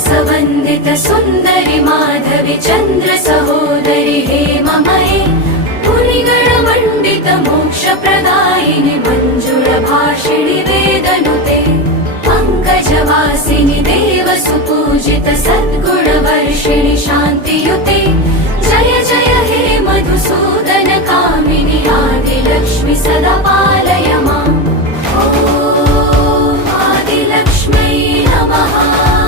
मानसवन्दित सुन्दरि माधवि चन्द्र सहोदरि हेममये मुनिगणमण्डित मोक्षप्रदायिनि मञ्जुळभाषिणि वेदनुते पङ्कजवासिनि देवसुपूजित सद्गुणवर्षिणि शान्तियुते जय जय हे मधुसूदन कामिनि आदिलक्ष्मि सदा पालय माम् ॐ आदिलक्ष्म्यै नमः।